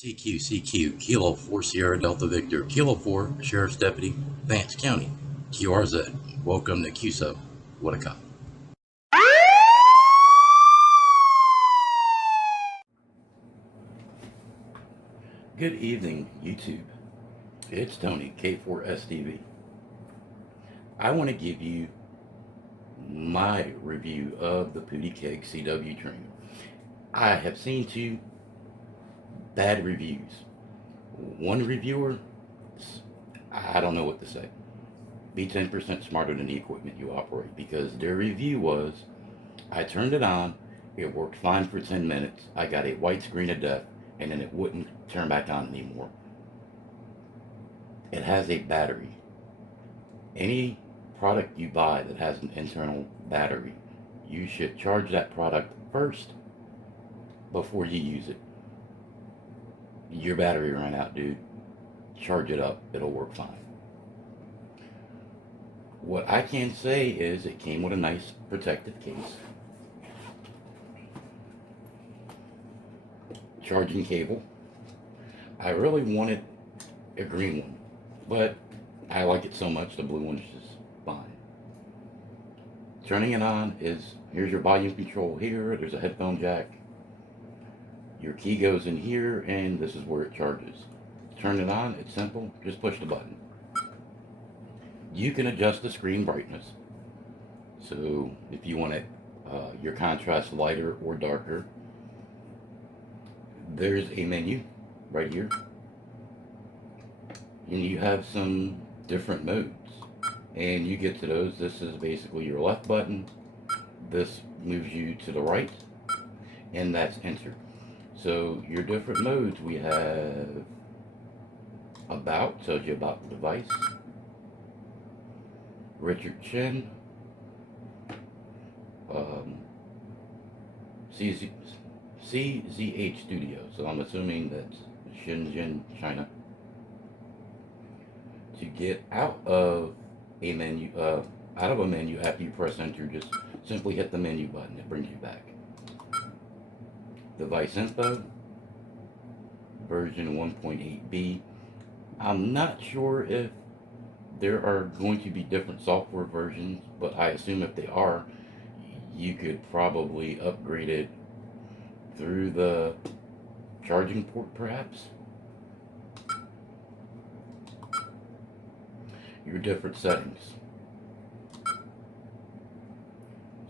TQCQ, Kilo 4 Sierra Delta Victor, Kilo 4, Sheriff's Deputy, Vance County, QRZ. Welcome to QSO. What a cop. Good evening, YouTube. It's Tony, K4SDV. I want to give you my review of the PUTIKEEG CW train. I have seen two bad reviews. One reviewer, I don't know what to say. Be 10% smarter than the equipment you operate, because their review was, I turned it on, it worked fine for 10 minutes, I got a white screen of death, and then it wouldn't turn back on anymore. It has a battery. Any product you buy that has an internal battery, you should charge that product first before you use it. Your battery ran out, dude. Charge it up, it'll work fine. What I can say is it came with a nice protective case. Charging cable. I really wanted a green one, but I like it so much, the blue one is just fine. Turning it on is, here's your volume control here, there's a headphone jack. Your key goes in here, and this is where it charges. Turn it on, it's simple, just push the button. You can adjust the screen brightness. So if you want it, your contrast lighter or darker, there's a menu right here. And you have some different modes. And you get to those, this is basically your left button. This moves you to the right, and that's enter. So your different modes, we have about, tells you about the device. Richard Chen, CZH Studio, so I'm assuming that's Shenzhen, China. To get out of a menu, after you press enter, just simply hit the menu button, it brings you back. Device info, version 1.8b. I'm not sure if there are going to be different software versions, but I assume if they are, you could probably upgrade it through the charging port, perhaps. Your different settings.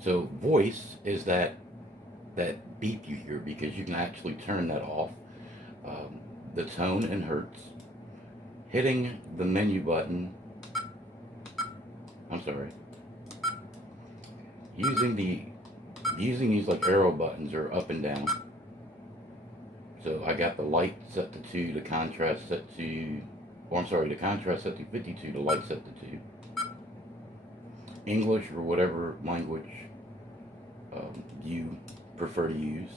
So voice is that beep you hear, because you can actually turn that off. The tone and hertz. Hitting the menu button, using these like arrow buttons or up and down. So I got the light set to 2, the contrast set to, the contrast set to 52, the light set to 2. English or whatever language you prefer to use.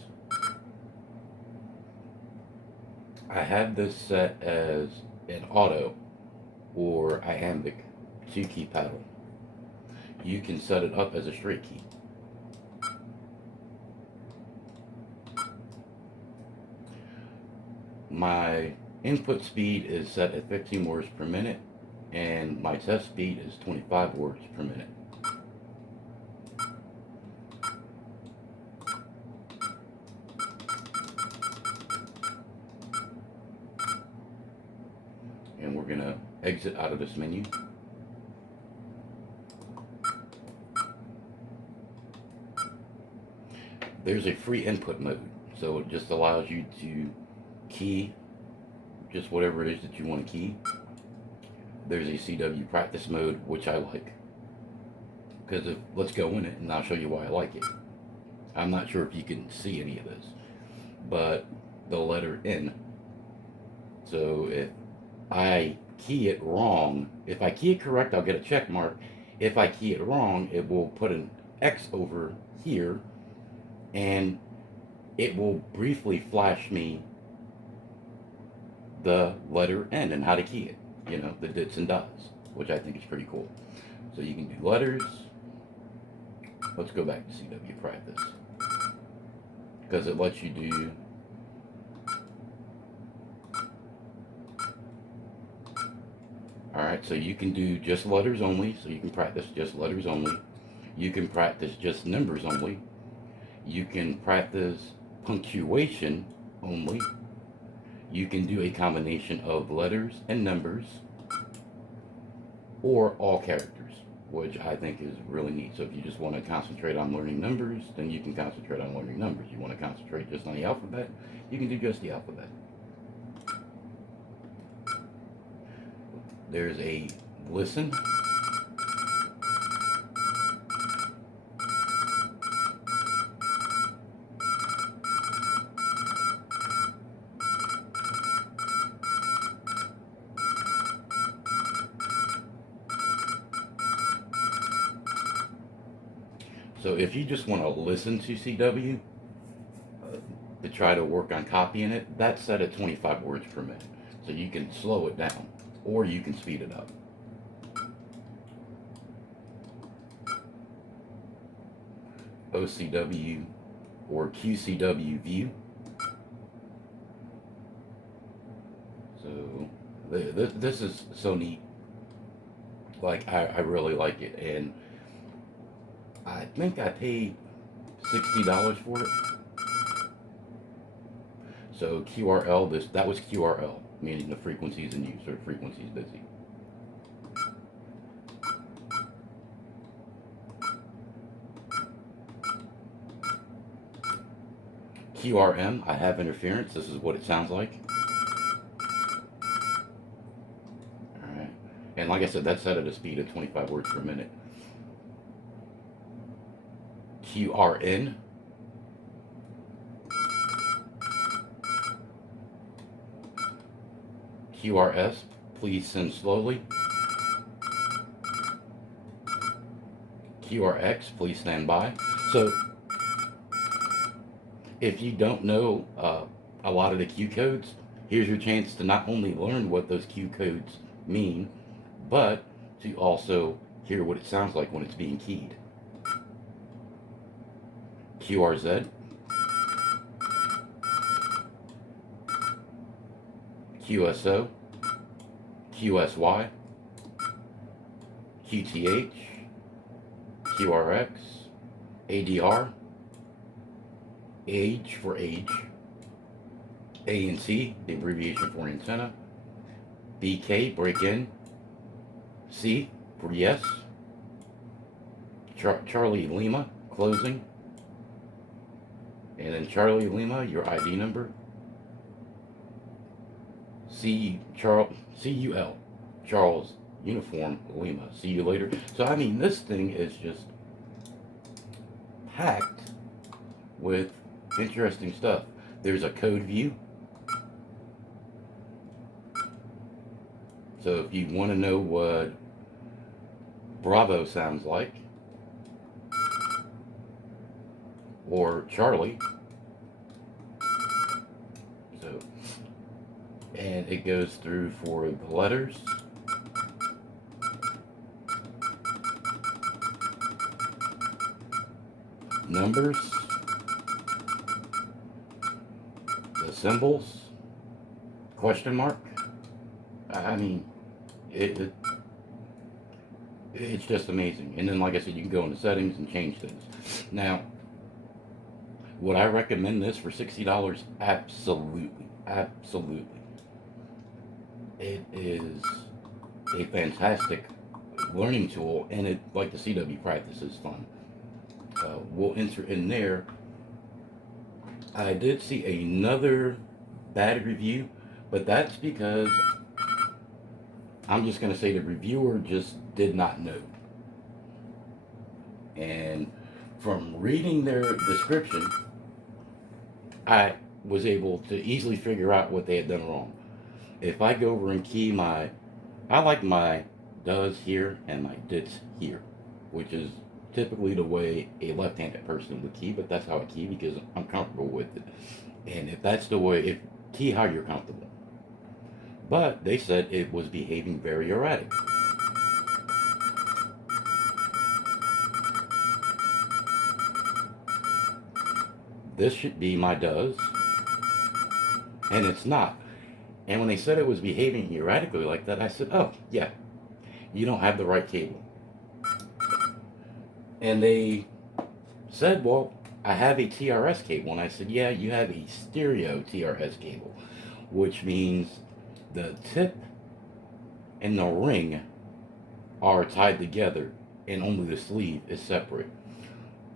I have this set as an auto or iambic 2-key paddle. You can set it up as a straight key. My input speed is set at 15 words per minute, and my test speed is 25 words per minute. And we're gonna exit out of this menu. There's a free input mode, so it just allows you to key just whatever it is that you want to key. There's a CW practice mode, which I like, because let's go in it and I'll show you why I like it. I'm not sure if you can see any of this, but the letter N. So if I key it wrong, if I key it correct, I'll get a check mark. If I key it wrong, it will put an X over here, and it will briefly flash me the letter N and how to key it. You know, the dits and dots, which I think is pretty cool. So you can do letters. Let's go back to CW practice, because it lets you do Alright, so you can do just letters only, so you can practice just letters only. You can practice just numbers only. You can practice punctuation only. You can do a combination of letters and numbers, or all characters, which I think is really neat. So if you just want to concentrate on learning numbers, then you can concentrate on learning numbers. You want to concentrate just on the alphabet, you can do just the alphabet. There's a listen. So if you just want to listen to CW, to try to work on copying it, that's set at 25 words per minute. So you can slow it down, or you can speed it up. OCW or QCW view. So this is so neat. Like, I really like it, and I think I paid $60 for it. So QRL, that was QRL, meaning the frequencies in use, or frequencies busy. QRM, I have interference. This is what it sounds like. Alright. And like I said, that's set at a speed of 25 words per minute. QRN. QRS, please send slowly. QRX, please stand by. So if you don't know a lot of the Q codes, here's your chance to not only learn what those Q codes mean, but to also hear what it sounds like when it's being keyed. QRZ, QSO, QSY, QTH, QRX, ADR, age for age, ANC, the abbreviation for antenna, BK, break in, C for yes, Charlie Lima, closing, and then Charlie Lima, your ID number, CUL, Charles Uniform Lima, see you later. So I mean, this thing is just packed with interesting stuff. There's a code view. So if you want to know what Bravo sounds like, or Charlie, so, and it goes through for the letters, numbers, the symbols, question mark. I mean, it's just amazing. And then, like I said, you can go into settings and change things. Now, would I recommend this for $60? Absolutely, absolutely. It is a fantastic learning tool, and it, like the CW practice, is fun. We'll insert in there. I did see another bad review, but that's because I'm just going to say the reviewer just did not know. And from reading their description, I was able to easily figure out what they had done wrong. If I go over and key I like my does here and my dits here, which is typically the way a left-handed person would key, but that's how I key because I'm comfortable with it. And if that's the way, key how you're comfortable. But they said it was behaving very erratic. This should be my does, and it's not. And when they said it was behaving erratically like that, I said, oh, yeah, you don't have the right cable. And they said, well, I have a TRS cable. And I said, yeah, you have a stereo TRS cable, which means the tip and the ring are tied together and only the sleeve is separate.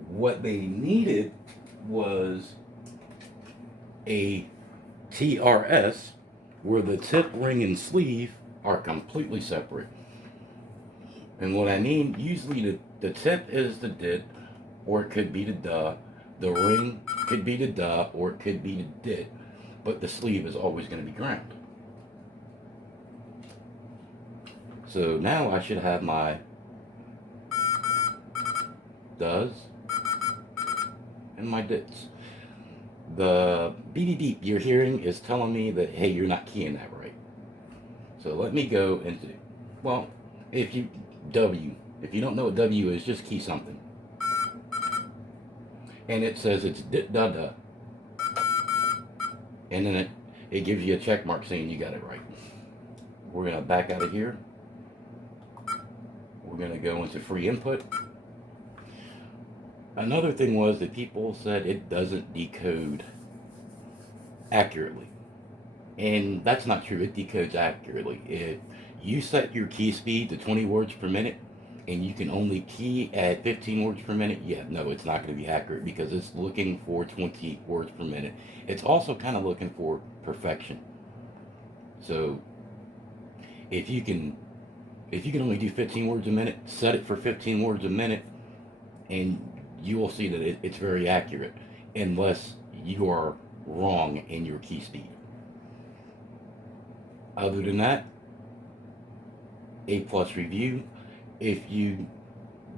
What they needed was a TRS where the tip, ring, and sleeve are completely separate. And what I mean, usually the tip is the dit, or it could be the duh. The ring could be the duh, or it could be the dit. But the sleeve is always going to be ground. So now I should have my does and my dits. The beep beep you're hearing is telling me that, hey, you're not keying that right. So let me go into, well, if you don't know what W is, just key something. And it says it's dit da da. And then it gives you a check mark saying you got it right. We're going to back out of here. We're going to go into free input. Another thing was that people said it doesn't decode accurately. And that's not true. It decodes accurately. You set your key speed to 20 words per minute and you can only key at 15 words per minute, yeah, no, it's not going to be accurate because it's looking for 20 words per minute. It's also kind of looking for perfection. So if you can only do 15 words a minute, set it for 15 words a minute, and you will see that it's very accurate, unless you are wrong in your key speed. Other than that, A+ review. If you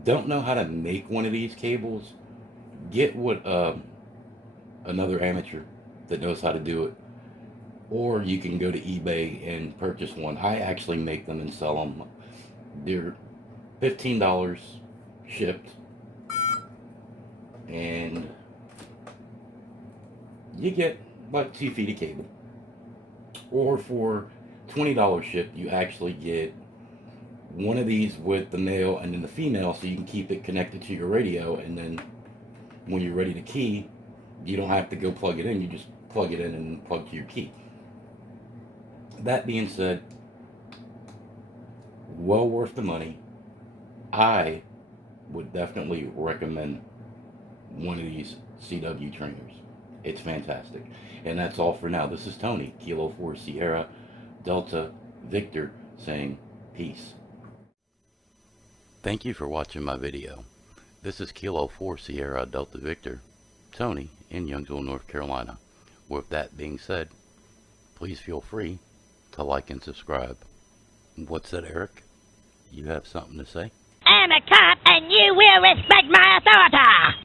don't know how to make one of these cables, get what another amateur that knows how to do it, or you can go to eBay and purchase one. I actually make them and sell them. They're $15 shipped, and you get like 2 feet of cable. Or for $20 shipped, you actually get one of these with the male and then the female, so you can keep it connected to your radio, and then when you're ready to key, you don't have to go plug it in, you just plug it in and plug to your key. That being said, well worth the money. I would definitely recommend one of these CW trainers. It's fantastic. And that's all for now. This is Tony, Kilo 4 Sierra Delta Victor, saying peace. Thank you for watching my video. This is Kilo 4 Sierra Delta Victor, Tony in Youngsville, North Carolina. With that being said, please feel free to like and subscribe. What's that, Eric? You have something to say? I'm a cop and you will respect my authority!